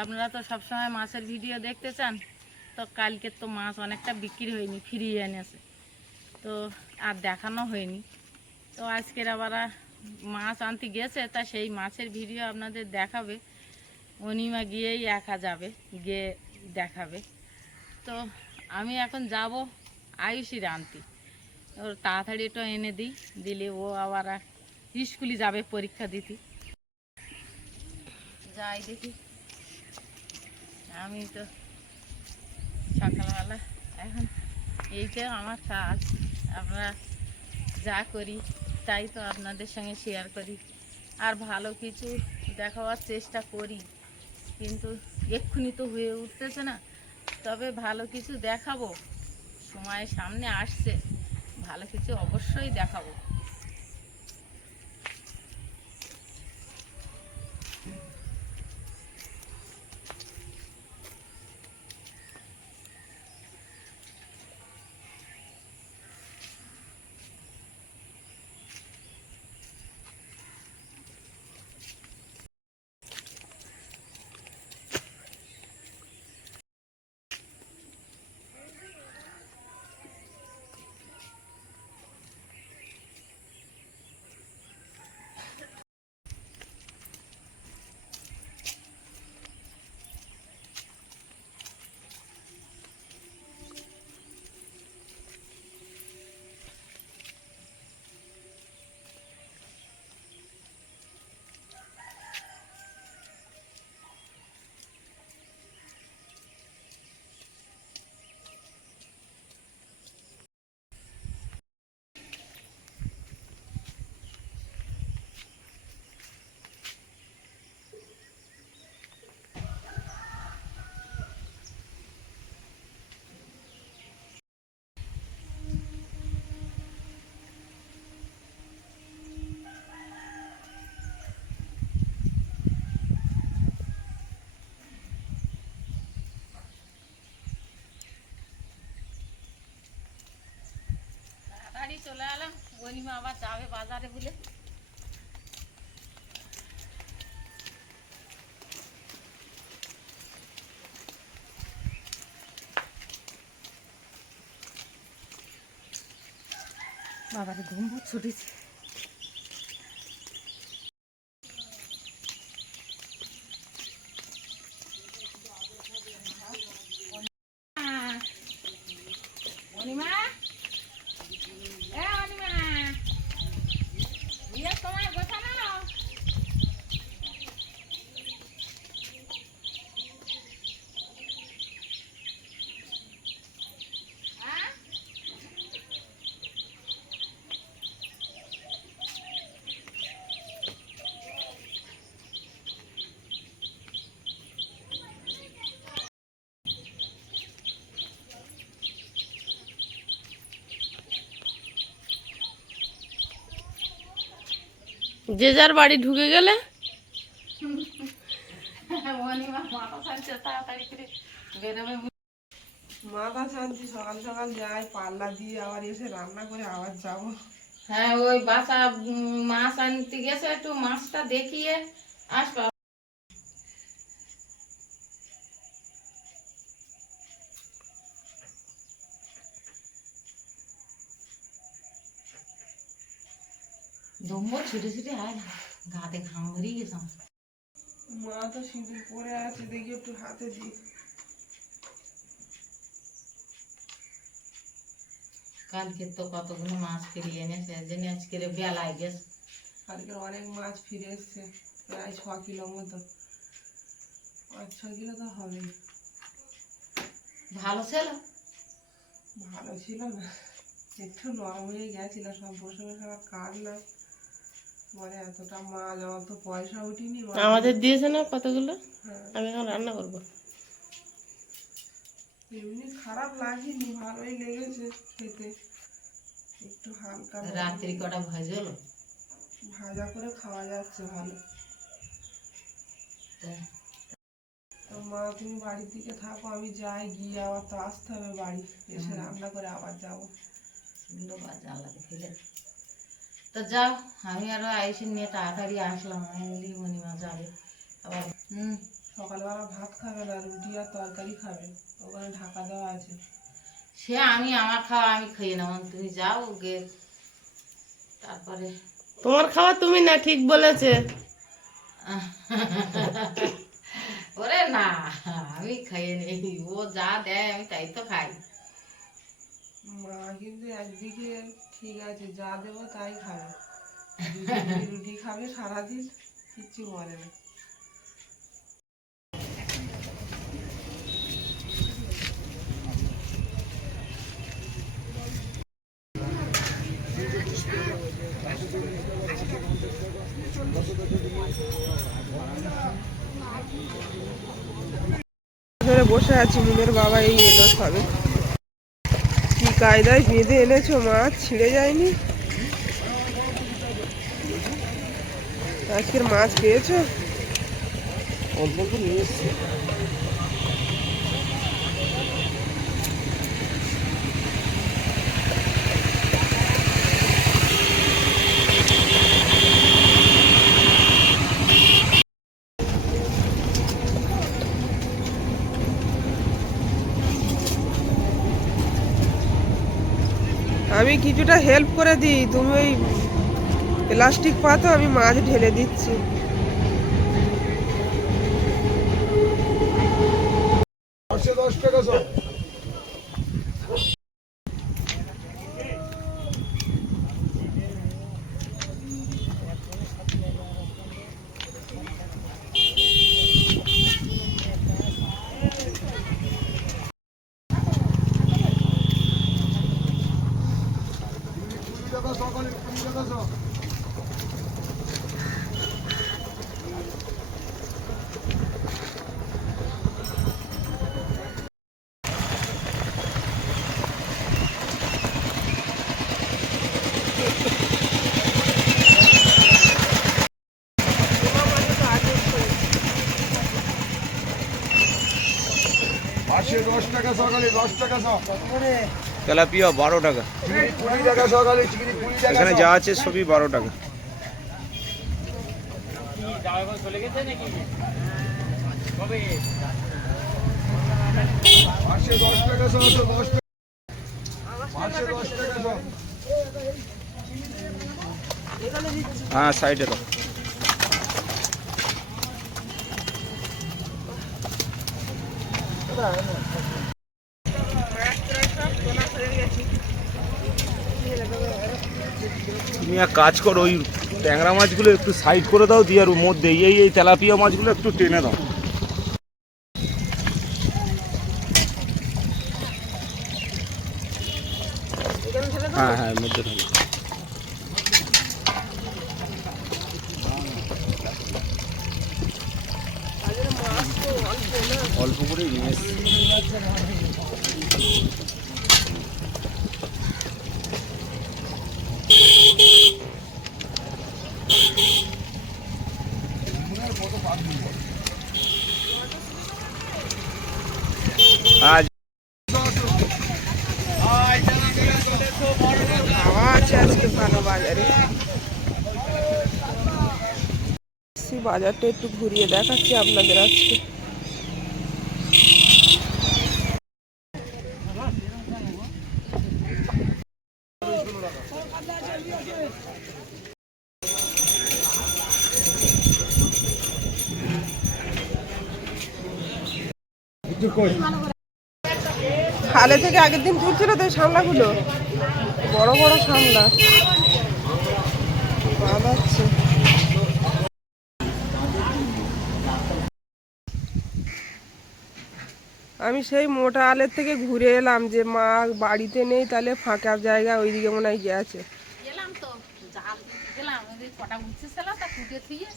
আপনারা তো সবসময় মাছের ভিডিও দেখতে চান, তো কালকে তো মাছ অনেকটা বিক্রি হয়নি, ফিরিয়ে এনেছে, তো আর দেখানো হয়নি। তো আজকের আবার মাছ আনতে গেছে, তা সেই মাছের ভিডিও আপনাদের দেখাবে। অনিমা গিয়েই একা যাবে, গিয়ে দেখাবে। তো আমি এখন যাব আয়ুষির আনতে, ওর তাড়াতাড়ি একটু এনে দিই, দিলে ও আবার স্কুলে যাবে পরীক্ষা দিতে। যাই দেখি। আমি তো সকালবেলা এখন এইটা আমার কাজ, আমরা যা করি তাই তো আপনাদের সঙ্গে শেয়ার করি, আর ভালো কিছু দেখাবার চেষ্টা করি, কিন্তু এক্ষুনি তো হয়ে উঠতেছে না। তবে ভালো কিছু দেখাবো, সময় সামনে আসছে, ভালো কিছু অবশ্যই দেখাবো। তাড়াতাড়ি চলে এলাম, অনিমা আবার যাবে বাজারে বলে। বাবারে ঘুম ছুটেছে। অনিমা, অনিমা, তোমার গোছানো। যে যার বাড়ি ঢুকে গেলে মাথা শান্তি, সকাল সকাল যাই পাল্লা দিয়ে আবার এসে রান্না করে আবার যাবো। হ্যাঁ, ওই বাসা মাছ আনতে গেছে, একটু মাছটা দেখিয়ে আসবা। দম্ব ছুটে ছুটে আয় না, গাতে ঘাম ভরিয়ে গেছে। মা তো সিঁদুর পরে আছে, দেখি একটু হাতে দিই। কালকে তো কতগুলো মাছ ফিরিয়ে এনেছে, জেনে আজকে বেলায় গেছে। কালকে অনেক মাছ ফিরে এসছে, প্রায় 6 কিলো মতো, 5-6 কিলো তো হবে। ভালো ছিল? ভালো ছিল না, একটু নরম হয়ে গেছিল, সব বসে বসে আবার কাটলাম পরে। এতটা মাছ, আমার তো পয়সা উঠিনি। আমাদের দিয়েছে না কতগুলো, হ্যাঁ, আমি এখন রান্না করবো। এমনি খারাপ লাগেনি, ভালোই লেগেছে খেতে। একটু হালকা রাত্রি কটা ভাজল, ভাজা করে খাওয়া যাচ্ছে ভালো। তো মা তুমি বাড়ির দিকে থাকো, আমি যাই, গিয়ে আবার তো আসতে হবে বাড়ি, এসে রান্না করে আবার যাবো। তো যাও, আমি আরো আইসে নিয়ে তাড়াতাড়ি আসলাম, অনিমা যাবে আবার। সকালবেলা ভাত খাবে না, রুটি আর তরকারি খাবে, ওখানে ঢাকা দেওয়া আছে। সে আমি আমার খাওয়া আমি খেয়ে নেব, তুমি যাও গে তারপরে। তোমার খাওয়া তুমি না, ঠিক বলেছে। ওরে না, আমি খেয়ে নেই, ও যা দেয় আমি তাই তো খাই। মা কিন্তু একদিকে ঠিক আছে, যা দেবো তাই খাবে, রুটি খাবে সারাদিন, কিচ্ছু বলে না। ধরে বসে আছি, মুনের বাবা এই এলো সবে। কি কায়দায় বেঁধে এনেছো মাছ, ছিঁড়ে যায়নি? আজকের মাছ পেয়েছো? অল্প অল্প নিয়ে এসছি। আমি কিছুটা হেল্প করে দিই, তুমি ওই প্লাস্টিক পাতো, আমি মাছ ঢেলে দিচ্ছি। তেলাপিয়া 12 টাকা, এখানে যা আছে সবই 12 টাকা। হ্যাঁ সাইডে দাও। তুমি এক কাজ করো, ওই ট্যাংরা মাছগুলো একটু সাইড করে দাও, দিয়ে আর ওর মধ্যে এই তেলাপিয়া মাছগুলো একটু টেনে দাও। হ্যাঁ হ্যাঁ, মধ্যে ঢালো। অল্প করেই নিয়ে এসছি। আজ হাওয়া আছে আজকে ভালো বাজারে। বাজারটা একটু ঘুরিয়ে দেখাচ্ছি আপনাদের আজকে। খালে থেকে আগের দিন তুলছিল তো সামলাগুলো, বড় বড় সামলা বাঁধাচ্ছে। আমি সেই মোটা আলের থেকে ঘুরে এলাম, যে মা বাড়িতে নেই, তাহলে ফাঁকা জায়গা ওইদিকে মনে হয় গেছে। গেলাম তো জাল গেলাম, ওই কটা উঠতেছিল তা ফুটে থুয়ে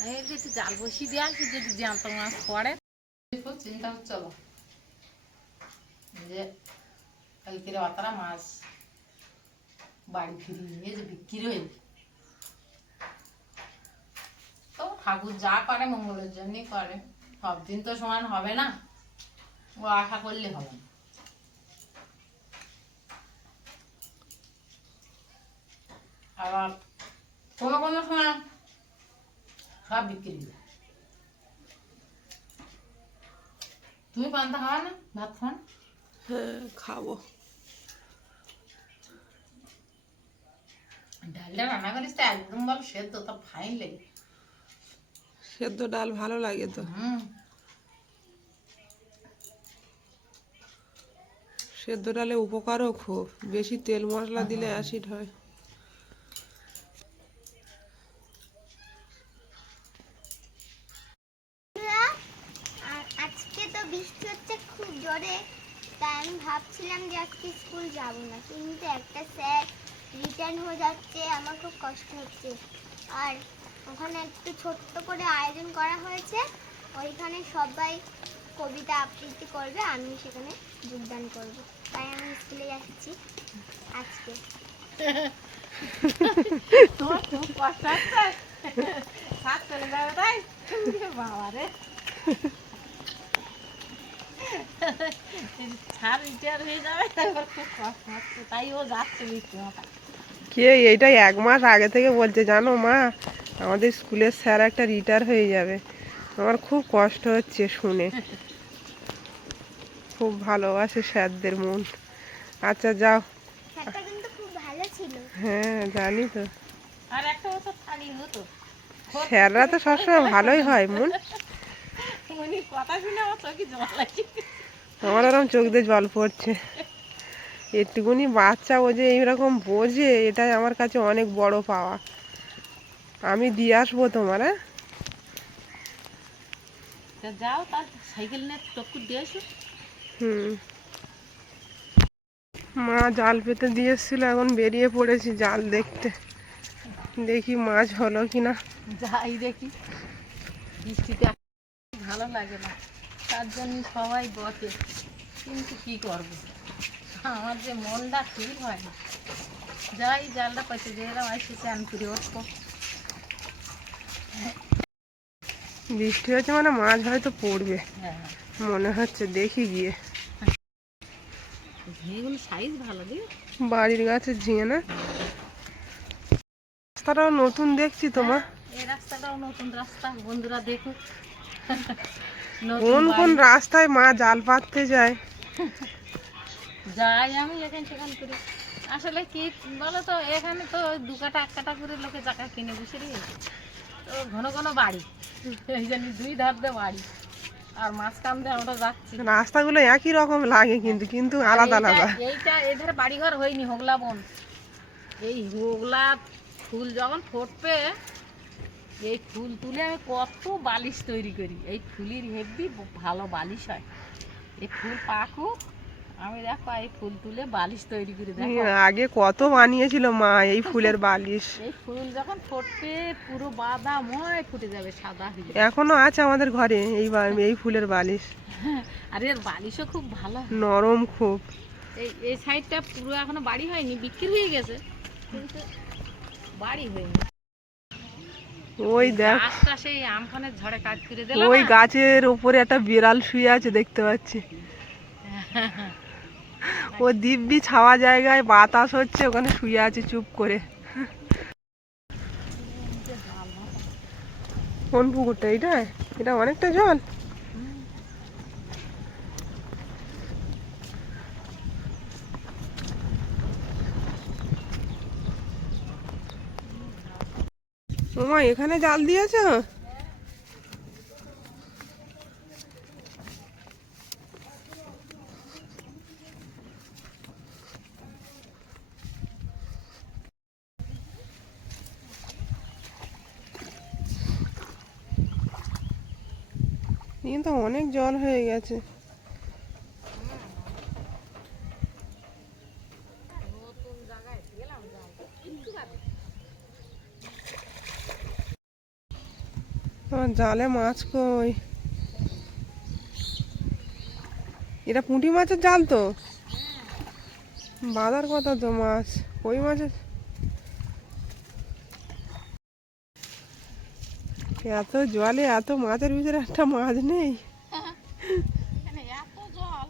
আমি একটু জাল বসিয়ে দিয়ে আসি, যদি জ্যান্ত মাছ পড়ে। চিন্তা হচ্ছিল যে কালকে অতটা মাছ বাড়ি ফিরিয়ে নিয়ে যে বিক্রি হইল, তো ঠাকুর যা করে মঙ্গলের জন্যই করে, সব দিন তো সমান হবে না, ও আশা করলে হবে না। আবার কোনো কোনো সময় সব বিক্রি হয়। তুমি পান্তা খাওয়া না, ভাত খান? হ্যাঁ খাবো। ডালটা রান্না করিস তো একদম বল সেদ্ধ, তো ফাইন লাগে। সেদ্ধ ডাল ভালো লাগে তো। সেদ্ধ ডালে উপকারও খুব, বেশি তেল মশলা দিলে অ্যাসিড হয়। আর আজকে তো বৃষ্টি হচ্ছে খুব জোরে, তাই আমি ভাবছিলাম যে আজকে স্কুল যাব না, কিন্তু একটা স্যার রিটার্ন হয়ে যাচ্ছে, আমার খুব কষ্ট হচ্ছে। আর ওখানে একটু ছোট্ট করে আয়োজন করা হয়েছে, ওইখানে সবাই কবিতা আবৃত্তি করবে, আমি সেখানে যোগদান করব, তাই আমি স্কুলে যাচ্ছি আজকে। তোমার খুব কষ্ট হচ্ছে, সাত চলে যাবে তাই? বাবা রে, স্যার রিটায়ার হয়ে যাবে, তারপর খুব কষ্ট হচ্ছে, তাই ও যাচ্ছে বৃষ্টি মাথায়। কে এইটা 1 মাস আগে থেকে বলছে, জানো মা আমাদের স্কুলের স্যার একটা রিটায়ার হয়ে যাবে। আমার খুব কষ্ট হচ্ছে শুনে। খুব ভালোবাসে স্যারদের মন। আচ্ছা যাও। স্যারটা কিন্তু খুব ভালো ছিল। হ্যাঁ জানি তো, আর একটা বছর থাকি হতো। স্যাররা তো সবসময় ভালোই হয় মন। উনি কথা শুনে আমার চোখে জল লাগে। আমার ওরকম চোখ দিয়ে জল পড়ছে। একটুকুনি বাচ্চা ও যে এইরকম বোঝে, এটাই আমার কাছে অনেক বড় পাওয়া। আমি দিয়ে আসবো তোমার। হ্যাঁ তা যাও, তার সাইকেল নিয়ে টক্কর দিয়ে এসো। হুম। মা জাল পেতে দিয়ে এসেছিল, এখন বেরিয়ে পড়েছি জাল দেখতে, দেখি মাছ হলো কিনা। যাই দেখি, বৃষ্টিতে ভালো লাগে না, তার জন্য সবাই বসে, কিন্তু কি করব, আমার যে মনটা ঠিক হয় না। যাই জালটা পাইতে গেলাম, এসে চান করে উঠবো। বৃষ্টি হচ্ছে মানে মাছ হয়তো পড়বে হ্যাঁ, মনে হচ্ছে, দেখি গিয়ে। ঝিঙেগুলো সাইজ ভালো দিয়ে। বাড়ির গাছের ঝিঙে না? রাস্তাটাও নতুন দেখছি তোমার। এই রাস্তাটাও নতুন রাস্তা, বন্ধুরা দেখুক। কোন কোন রাস্তায় মা জাল পাততে যায়। যাই আমি এখান সেখান করে। আসলে কি বলো তো, এখানে তো 2 কাটা 1 কাটা করে লোকে জায়গা কিনে বসে রে, তো ঘন ঘন বাড়ি, এই জন্য 2 ধার দিয়ে বাড়ি, আর মাঝখান দিয়ে আমরা যাচ্ছি। রাস্তাগুলো একই রকম লাগে কিন্তু কিন্তু আলাদা আলাদা। এইটা এধারে বাড়িঘর হয়নি, হোগলা বন। এই হোগলা ফুল যখন ফুটবে, এই ফুল তুলে আমি কত বালিশ তৈরি করি। এই ফুলের হেভি ভালো বালিশ হয়। এই ফুল পাকুক, আমি দেখো এই ফুল তুলে বালিশ তৈরি করি। দেখো আগে কত বানিয়েছিল মা এই ফুলের বালিশ। এই ফুল যখন ফুটবে পুরো বাদাময় ফুটে যাবে, সাদা হয়ে। এখনো আছে আমাদের ঘরে এই ফুলের বালিশ। আর এর বালিশও খুব ভালো, নরম খুব। এই সাইডটা পুরো এখনো বাড়ি হয়নি, বিক্রি হয়ে গেছে, কিন্তু বাড়ি হয়নি। ওই দেখ, গাছটা সেই আমফানের ঝড়ে কাজ করে দিলাম। ওই গাছের উপরে একটা বিড়াল শুয়ে আছে দেখতে পাচ্ছি। ও দিব্যি ছাওয়া জায়গায় বাতাস হচ্ছে, ওখানে শুয়ে আছে চুপ করে। কোন পুকুরটা? এটা এটা অনেকটা জল। ওমা এখানে জাল দিয়েছো? কিন্তু অনেক জল হয়ে গেছে। আমার জালে মাছ কই? এটা পুঁটি মাছের জাল তো, বাঁধার কথা তো মাছ, কই মাছের। এত জলে এত মাছের ভিতরে একটা মাছ নেই। এত জল,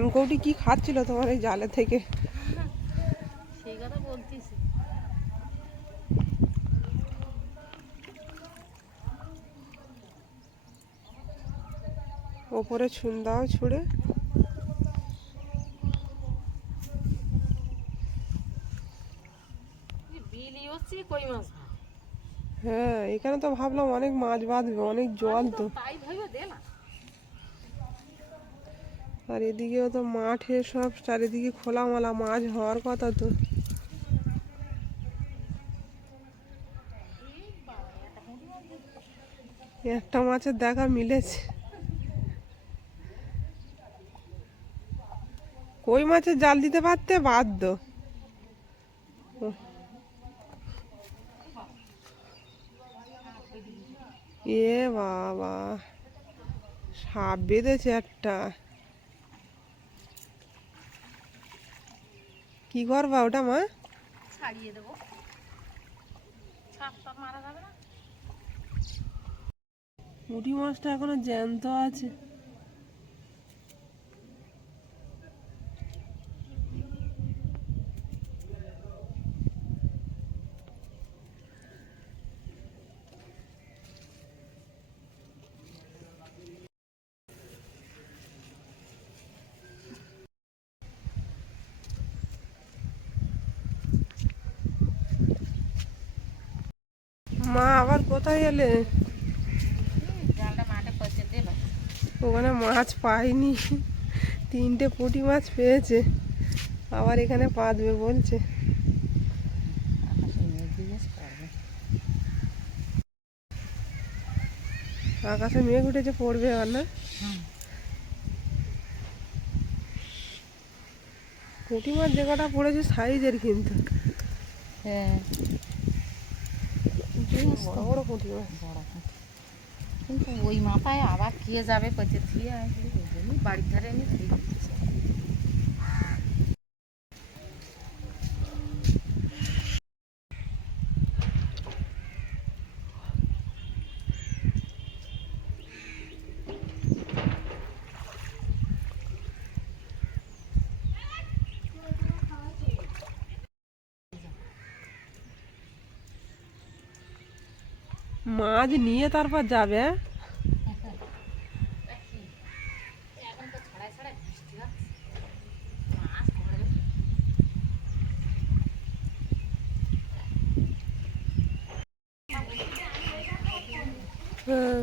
পানকৌটি কি খাচ্ছিল তোমার এই জালে থেকে? সেই কথা বলতেছি। ওপরে ছুন্দাও ছুঁড়ে। বিলি হচ্ছে কই মাছ। হ্যাঁ, এখানে তো ভাবলাম অনেক মাছ বাঁধবে, অনেক জল তো। তাই ভেবে দে না। আর এদিকেও তো মাঠে সব চারিদিকে খোলামেলা, মাছ হওয়ার কথা তো। একটা মাছের দেখা মিলেছে। কই মাছের জাল দিতে পারতে বাধ্য। এ বাবা, সাপ বেঁধেছে একটা। কি করবা ওটা মা? ছাড়িয়ে দেবো, সাপ টাপ মারা যাবে না। পুঁটি মাছটা এখনো জ্যান্ত আছে। মা আবার কোথায় এলে? জালটা মাঠে পচে দিলাম। ওখানে মাছ পাইনি, 3টে পুঁটি মাছ পেয়েছে, আবার এখানে পাতবে বলছে। আকাশে মেঘ উঠেছে, পড়বে আর না। পুঁটি মাছ যে কটা পড়েছে সাইজের কিন্তু। হ্যাঁ, বড় বড় পুঁটি মাছ। কিন্তু ওই মাথায় আবার কে যাবে পচে দিয়ে আসবে, ওই জন্যই বাড়ির ধারে এনে দিয়ে দিচ্ছি। মাছ নিয়ে তারপর যাবে। এখন তো ছড়ায় ছড়ায় বৃষ্টি হচ্ছে, মাছ পড়বে। হ্যাঁ,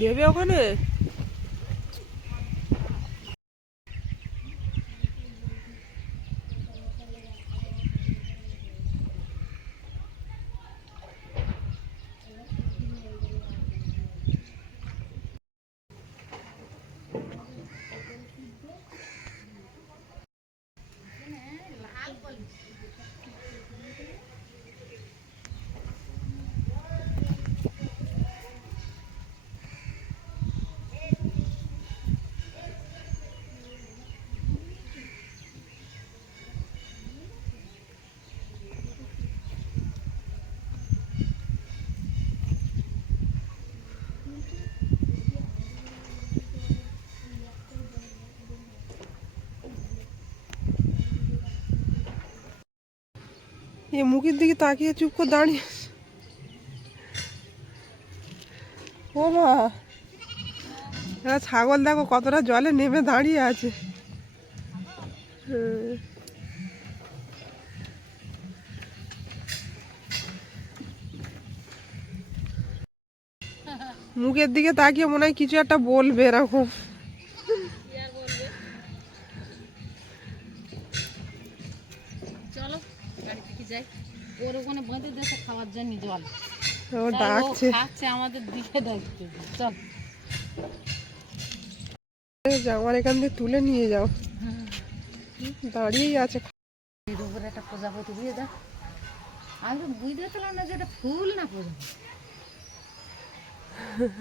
দেবে ওখানে। এ মুখের দিকে তাকিয়ে চুপ করে দাঁড়িয়ে। ও মা, এরা ছাগল দেখো কতটা জলে নেমে দাঁড়িয়ে আছে। হ্যাঁ। মুখের দিকে তাকিয়ে মনে হয় কিছু একটা বলবে এরকম। চলো গাড়ি থেকে যাই, ওর ওখানে বেঁধে দিয়েছে খাওয়ার জন্য জল। ও তাই ও ডাকছে। খাচ্ছে, আমাদের দিকে দেখতে। চল, আমার এখান থেকে তুলে নিয়ে যাও। দাঁড়িয়েই আছে। এর উপরে একটা প্রজাপতি দিয়ে দেখ। আমি তো বুঝতে পারলাম না যে এটা ফুল না প্রজাপতি।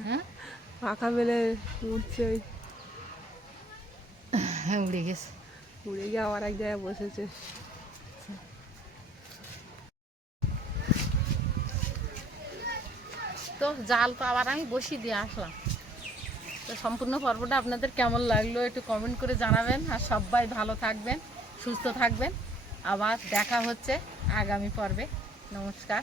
হ্যাঁ, পাখা মেলে উঠছে, ওই হ্যাঁ উড়ে গেছে। উড়ে গিয়ে আবার এক জায়গায় বসেছে। তো জাল তো আবার আমি বসিয়ে দিয়ে আসলাম। তো সম্পূর্ণ পর্বটা আপনাদের কেমন লাগলো একটু কমেন্ট করে জানাবেন। আর সবাই ভালো থাকবেন, সুস্থ থাকবেন। আবার দেখা হচ্ছে আগামী পর্বে। নমস্কার।